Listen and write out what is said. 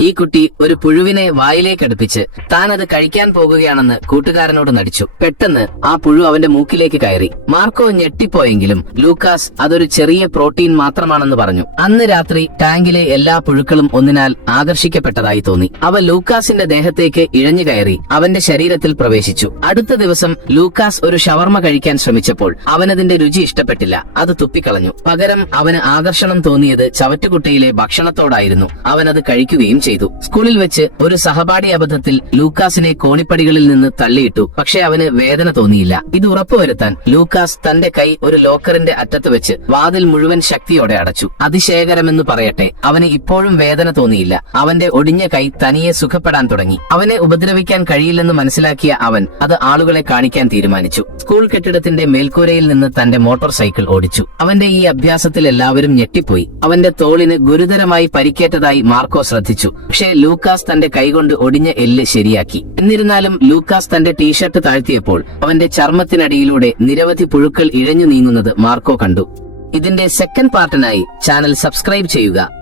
ഈ കുട്ടി ഒരു പുഴുവിനെ വായിലേക്കടുപ്പിച്ച് താൻ അത് കഴിക്കാൻ പോകുകയാണെന്ന് കൂട്ടുകാരനോട് നടിച്ചു. പെട്ടെന്ന് ആ പുഴു അവന്റെ മൂക്കിലേക്ക് കയറി. മാർക്കോ ഞെട്ടിപ്പോയെങ്കിലും ലൂക്കാസ് അതൊരു ചെറിയ പ്രോട്ടീൻ മാത്രമാണെന്ന് പറഞ്ഞു. അന്ന് രാത്രി ടാങ്കിലെ എല്ലാ പുഴുക്കളും ഒന്നിനാൽ ആകർഷിക്കപ്പെട്ടതായി തോന്നി. അവ ലൂക്കാസിന്റെ ദേഹത്തേക്ക് ഇഴഞ്ഞു കയറി അവന്റെ ശരീരത്തിൽ പ്രവേശിച്ചു. അടുത്ത ദിവസം ലൂക്കാസ് ഒരു ഷവർമ കഴിക്കാൻ ശ്രമിച്ചപ്പോൾ അവനതിന്റെ രുചി ഇഷ്ടപ്പെട്ടില്ല. അത് തുപ്പിക്കളഞ്ഞു. പകരം അവന് ആകർഷണം തോന്നിയത് ചവറ്റുകുട്ടയിലെ ഭക്ഷണത്തോടായിരുന്നു. അവനത് കഴിക്കുകയും ചെയ്തു. സ്കൂളിൽ വെച്ച് ഒരു സഹപാഠി അബദ്ധത്തിൽ ലൂക്കാസിനെ കോണിപ്പടികളിൽ നിന്ന് തള്ളിയിട്ടു. പക്ഷെ അവന് വേദന തോന്നിയില്ല. ഇത് ഉറപ്പുവരുത്താൻ ലൂക്കാസ് തന്റെ കൈ ഒരു ലോക്കറിന്റെ അറ്റത്ത് വെച്ച് വാതിൽ മുഴുവൻ ശക്തിയോടെ അടച്ചു. അതിശയകരമെന്ന് പറയട്ടെ, അവന് ഇപ്പോഴും വേദന തോന്നിയില്ല. അവന്റെ ഒടിഞ്ഞ കൈ തനിയെ സുഖപ്പെടാൻ തുടങ്ങി. അവനെ ഉപദ്രവിക്കാൻ കഴിയില്ലെന്ന് മനസ്സിലാക്കിയ അവൻ അത് ആളുകളെ കാണിക്കാൻ തീരുമാനിച്ചു. സ്കൂൾ കെട്ടിടത്തിന്റെ മേൽക്കൂരയിൽ നിന്ന് തന്റെ മോട്ടോർ സൈക്കിൾ ഓടിച്ചു. അവന്റെ ഈ അഭ്യാസത്തിൽ എല്ലാവരും ഞെട്ടിപ്പോയി. അവന്റെ തോളിന് ഗുരുതരമായി പരിക്കേറ്റതായി മാർക്കോ ശ്രദ്ധിച്ചു. പക്ഷേ ലൂക്കാസ് തന്റെ കൈകൊണ്ട് ഒടിഞ്ഞ എല്ല് ശരിയാക്കി. എന്നിരുന്നാലും ലൂക്കാസ് തന്റെ ടീഷർട്ട് താഴ്ത്തിയപ്പോൾ അവന്റെ ചർമ്മത്തിനടിയിലൂടെ നിരവധി പുഴുക്കൾ ഇഴഞ്ഞു നീങ്ങുന്നത് മാർക്കോ കണ്ടു. ഇതിന്റെ സെക്കൻഡ് പാർട്ടിനായി ചാനൽ സബ്സ്ക്രൈബ് ചെയ്യുക.